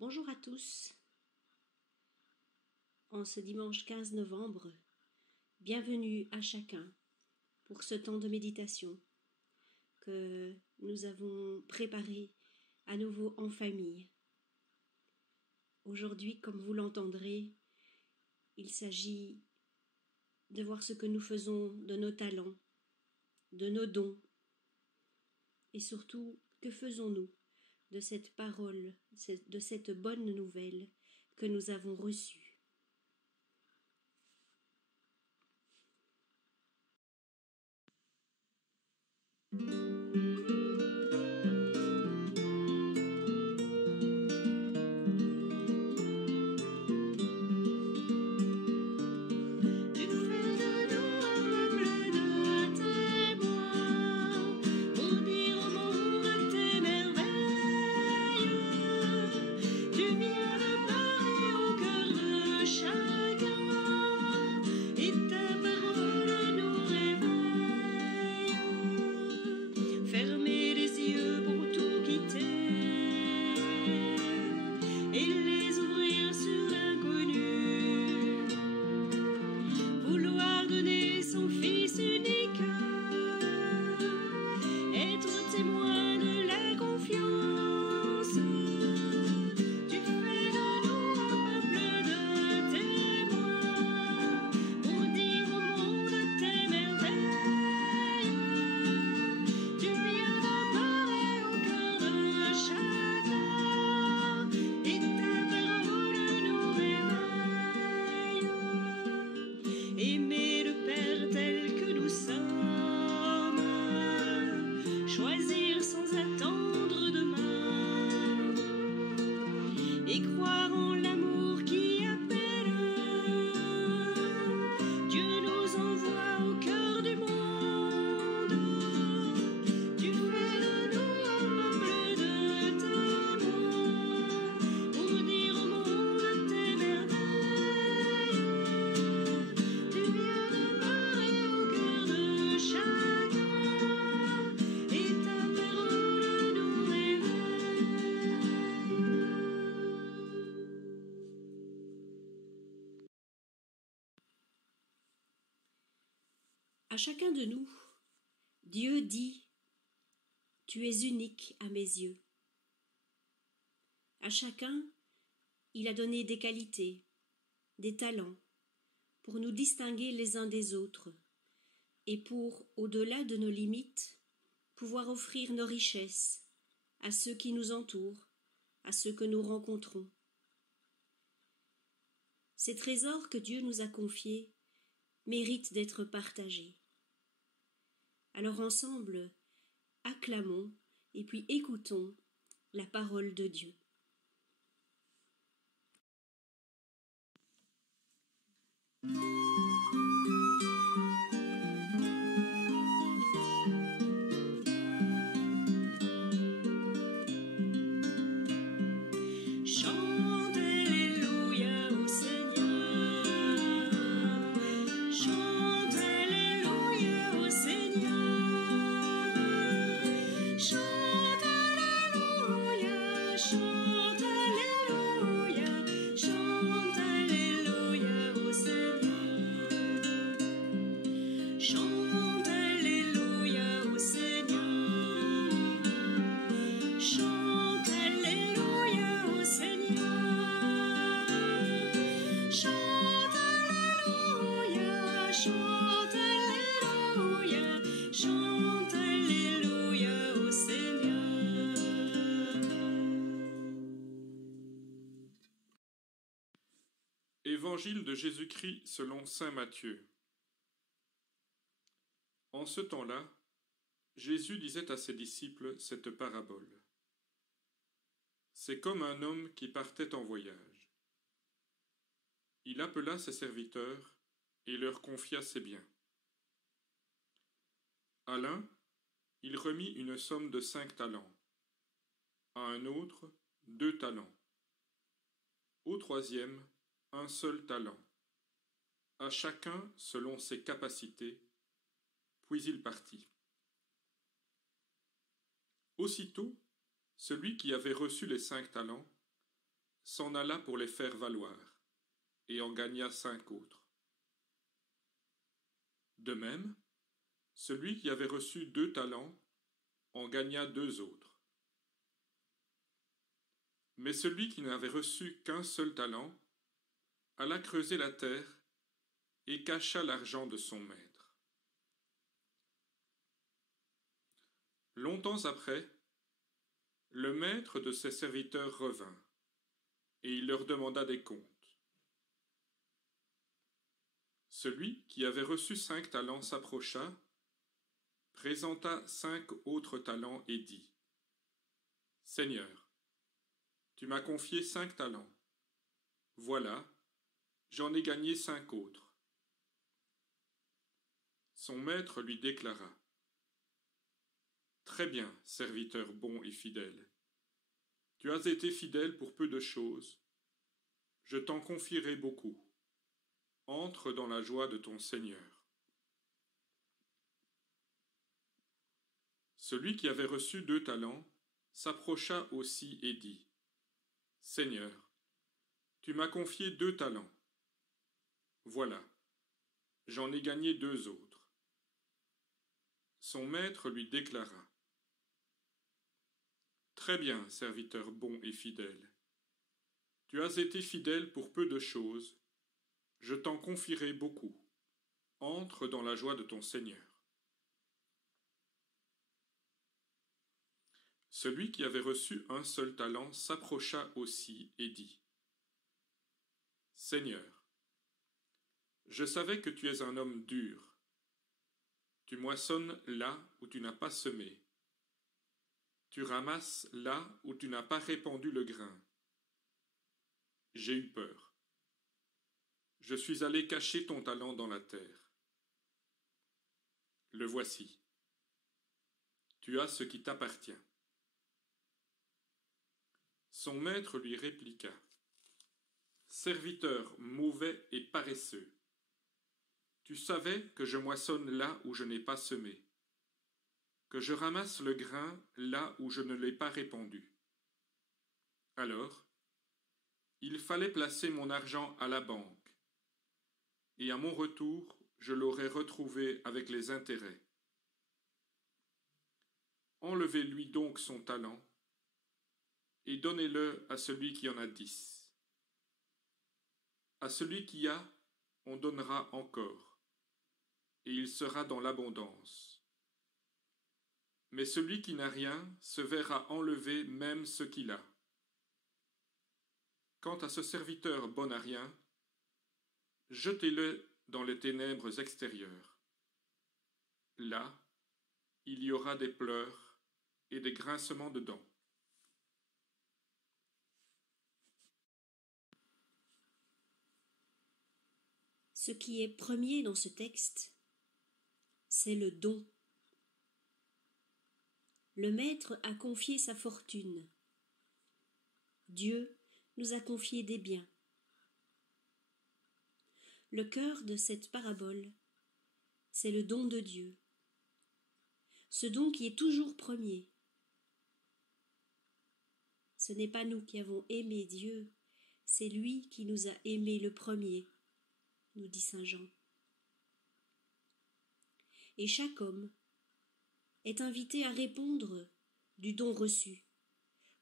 Bonjour à tous. En ce dimanche 15 novembre, bienvenue à chacun pour ce temps de méditation que nous avons préparé à nouveau en famille. Aujourd'hui, comme vous l'entendrez, il s'agit de voir ce que nous faisons de nos talents, de nos dons, et surtout, que faisons-nous de cette parole, de cette bonne nouvelle que nous avons reçue. À chacun de nous, Dieu dit « Tu es unique à mes yeux ». À chacun, il a donné des qualités, des talents, pour nous distinguer les uns des autres et pour, au-delà de nos limites, pouvoir offrir nos richesses à ceux qui nous entourent, à ceux que nous rencontrons. Ces trésors que Dieu nous a confiés méritent d'être partagés. Alors ensemble, acclamons et puis écoutons la parole de Dieu. Évangile de Jésus-Christ selon saint Matthieu. En ce temps-là, Jésus disait à ses disciples cette parabole. C'est comme un homme qui partait en voyage. Il appela ses serviteurs et leur confia ses biens. À l'un, il remit une somme de 5 talents, à un autre 2 talents, au troisième 1 seul talent, à chacun selon ses capacités, puis il partit. Aussitôt, celui qui avait reçu les 5 talents s'en alla pour les faire valoir, et en gagna 5 autres. De même, celui qui avait reçu 2 talents en gagna 2 autres. Mais celui qui n'avait reçu qu'un seul talent alla creuser la terre et cacha l'argent de son maître. Longtemps après, le maître de ses serviteurs revint, et il leur demanda des comptes. Celui qui avait reçu 5 talents s'approcha, présenta 5 autres talents et dit : « Seigneur, tu m'as confié 5 talents. Voilà, j'en ai gagné 5 autres. » Son maître lui déclara : « Très bien, serviteur bon et fidèle. Tu as été fidèle pour peu de choses. Je t'en confierai beaucoup. Entre dans la joie de ton Seigneur. » Celui qui avait reçu 2 talents s'approcha aussi et dit : « Seigneur, tu m'as confié 2 talents. Voilà, j'en ai gagné 2 autres. » Son maître lui déclara : « Très bien, serviteur bon et fidèle. Tu as été fidèle pour peu de choses. Je t'en confierai beaucoup. Entre dans la joie de ton Seigneur. » Celui qui avait reçu un seul talent s'approcha aussi et dit : « Seigneur, je savais que tu es un homme dur. Tu moissonnes là où tu n'as pas semé. Tu ramasses là où tu n'as pas répandu le grain. J'ai eu peur. Je suis allé cacher ton talent dans la terre. Le voici. Tu as ce qui t'appartient. » Son maître lui répliqua : « Serviteur mauvais et paresseux, tu savais que je moissonne là où je n'ai pas semé, que je ramasse le grain là où je ne l'ai pas répandu. Alors, il fallait placer mon argent à la banque, et à mon retour, je l'aurais retrouvé avec les intérêts. Enlevez-lui donc son talent, et donnez-le à celui qui en a 10. À celui qui a, on donnera encore, et il sera dans l'abondance. Mais celui qui n'a rien se verra enlever même ce qu'il a. Quant à ce serviteur bon à rien, jetez-le dans les ténèbres extérieures. Là, il y aura des pleurs et des grincements de dents. » Ce qui est premier dans ce texte, c'est le don. Le Maître a confié sa fortune. Dieu nous a confié des biens. Le cœur de cette parabole, c'est le don de Dieu. Ce don qui est toujours premier. Ce n'est pas nous qui avons aimé Dieu, c'est lui qui nous a aimés le premier, nous dit saint Jean. Et chaque homme est invité à répondre du don reçu,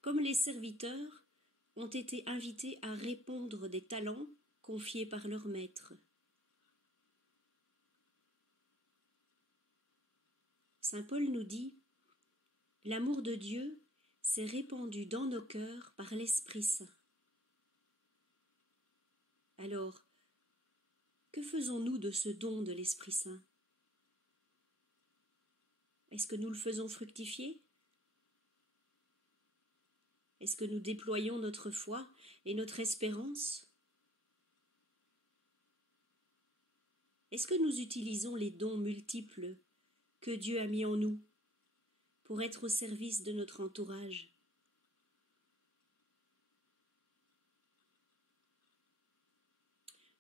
comme les serviteurs ont été invités à répondre des talents confiés par leur maître. Saint Paul nous dit : l'amour de Dieu s'est répandu dans nos cœurs par l'Esprit Saint. Alors, que faisons-nous de ce don de l'Esprit Saint ? Est-ce que nous le faisons fructifier ? Est-ce que nous déployons notre foi et notre espérance ? Est-ce que nous utilisons les dons multiples que Dieu a mis en nous pour être au service de notre entourage ?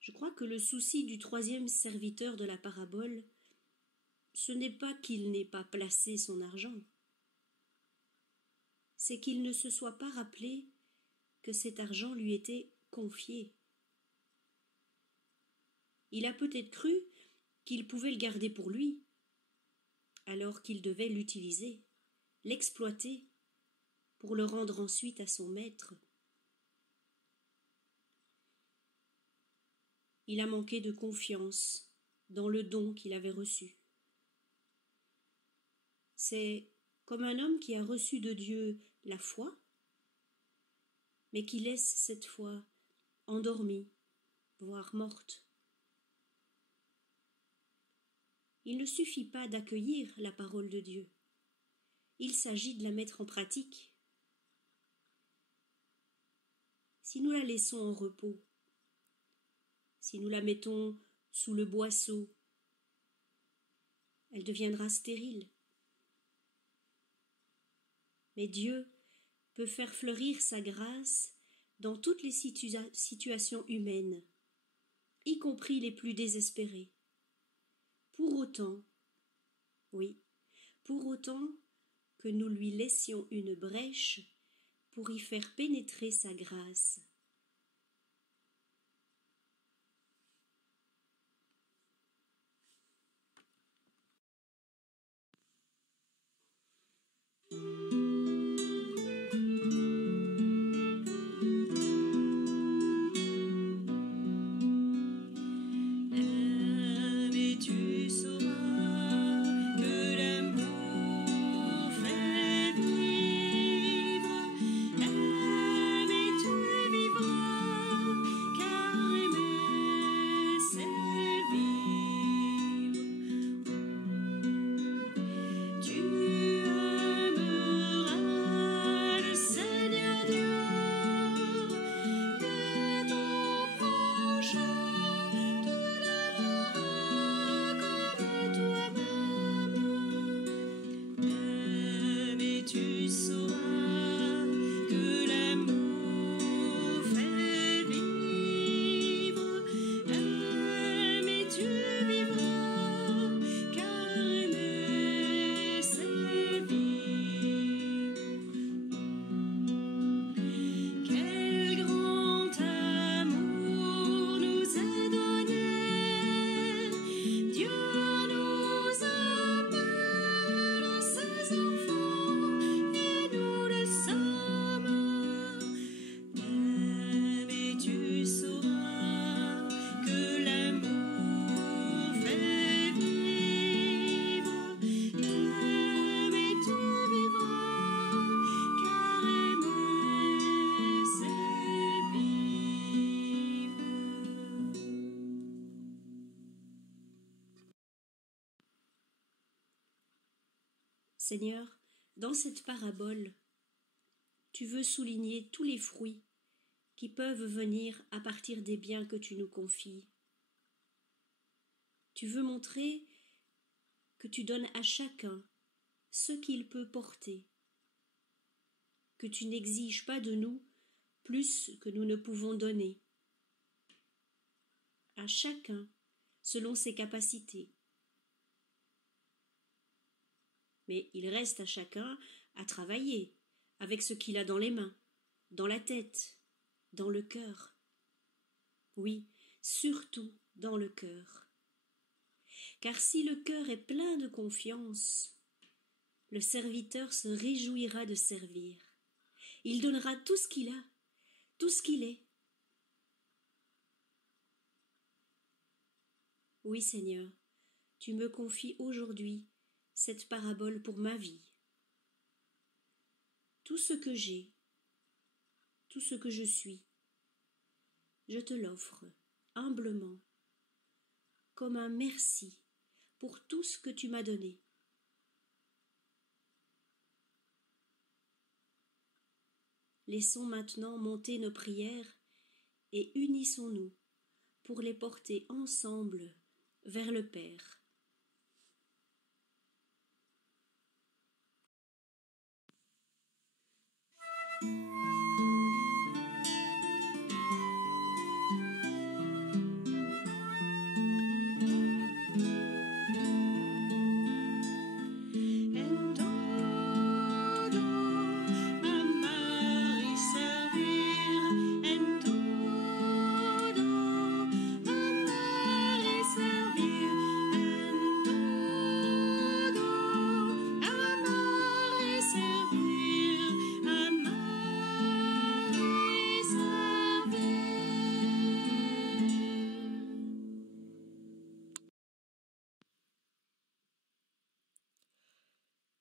Je crois que le souci du troisième serviteur de la parabole, ce n'est pas qu'il n'ait pas placé son argent, c'est qu'il ne se soit pas rappelé que cet argent lui était confié. Il a peut-être cru qu'il pouvait le garder pour lui, alors qu'il devait l'utiliser, l'exploiter, pour le rendre ensuite à son maître. Il a manqué de confiance dans le don qu'il avait reçu. C'est comme un homme qui a reçu de Dieu la foi, mais qui laisse cette foi endormie, voire morte. Il ne suffit pas d'accueillir la parole de Dieu. Il s'agit de la mettre en pratique. Si nous la laissons en repos, si nous la mettons sous le boisseau, elle deviendra stérile. Mais Dieu peut faire fleurir sa grâce dans toutes les situations humaines, y compris les plus désespérées. Pour autant, oui, pour autant que nous lui laissions une brèche pour y faire pénétrer sa grâce. Seigneur, dans cette parabole, tu veux souligner tous les fruits qui peuvent venir à partir des biens que tu nous confies. Tu veux montrer que tu donnes à chacun ce qu'il peut porter, que tu n'exiges pas de nous plus que nous ne pouvons donner, à chacun selon ses capacités. Mais il reste à chacun à travailler avec ce qu'il a dans les mains, dans la tête, dans le cœur. Oui, surtout dans le cœur. Car si le cœur est plein de confiance, le serviteur se réjouira de servir. Il donnera tout ce qu'il a, tout ce qu'il est. Oui, Seigneur, tu me confies aujourd'hui cette parabole pour ma vie. Tout ce que j'ai, tout ce que je suis, je te l'offre humblement, comme un merci pour tout ce que tu m'as donné. Laissons maintenant monter nos prières et unissons-nous pour les porter ensemble vers le Père. En todo amar y servir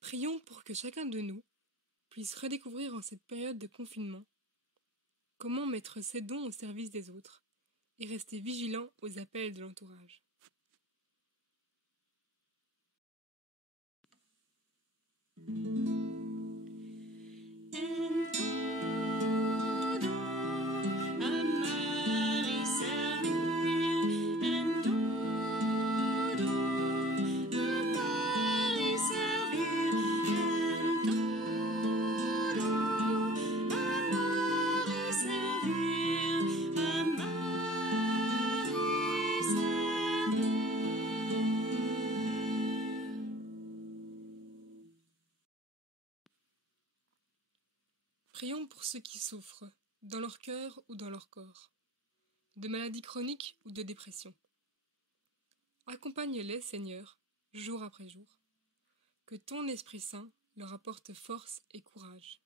Prions pour que chacun de nous puisse redécouvrir en cette période de confinement comment mettre ses dons au service des autres et rester vigilant aux appels de l'entourage. Prions pour ceux qui souffrent, dans leur cœur ou dans leur corps, de maladies chroniques ou de dépression. Accompagne-les, Seigneur, jour après jour. Que ton Esprit Saint leur apporte force et courage.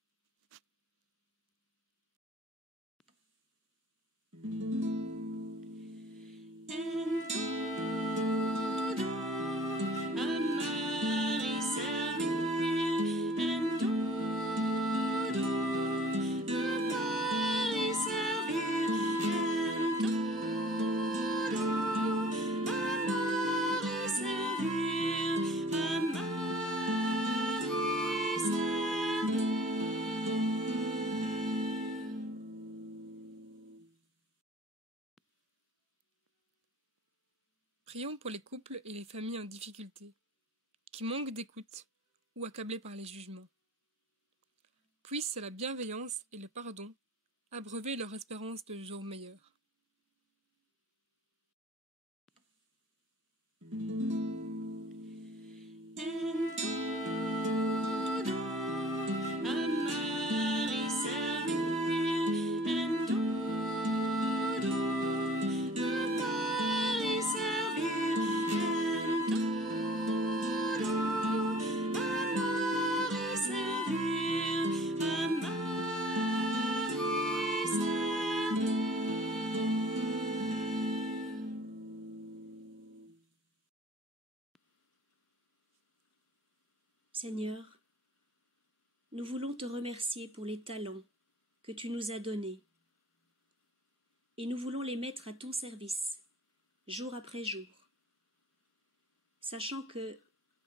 Prions pour les couples et les familles en difficulté, qui manquent d'écoute ou accablés par les jugements. Puisse la bienveillance et le pardon abreuver leur espérance de jours meilleurs. Seigneur, nous voulons te remercier pour les talents que tu nous as donnés et nous voulons les mettre à ton service, jour après jour, sachant que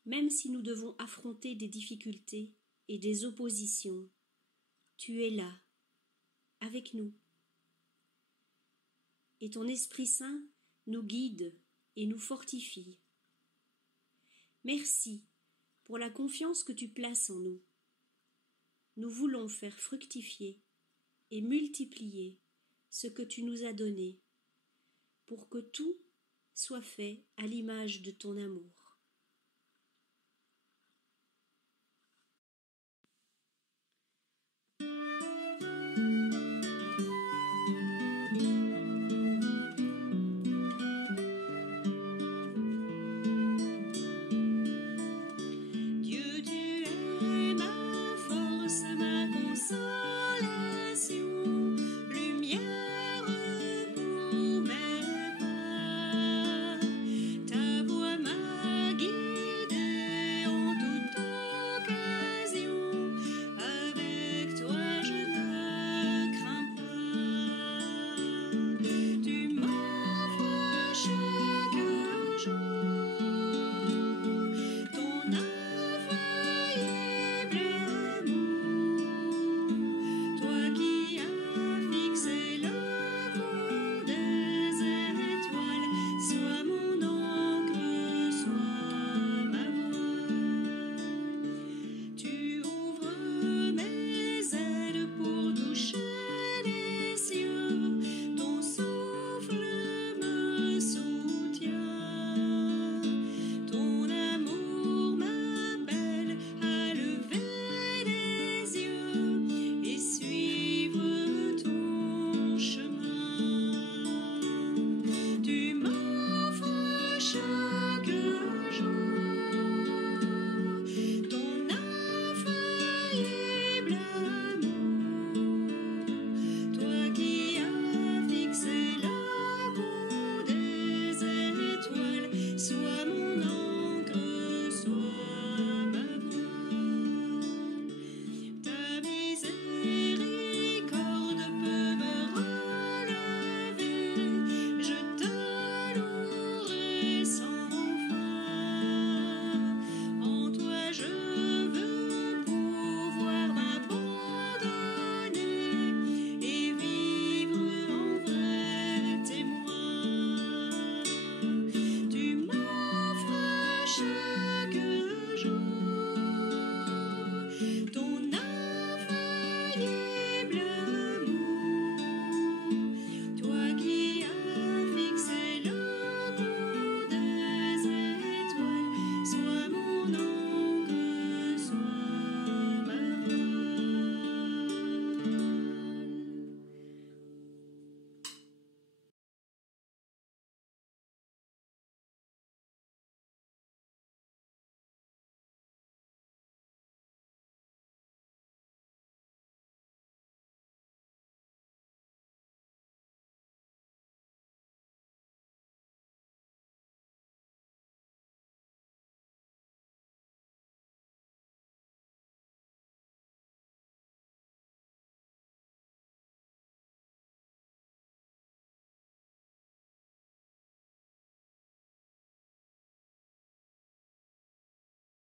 même si nous devons affronter des difficultés et des oppositions, tu es là, avec nous. Et ton Esprit Saint nous guide et nous fortifie. Merci pour la confiance que tu places en nous. Nous voulons faire fructifier et multiplier ce que tu nous as donné, pour que tout soit fait à l'image de ton amour.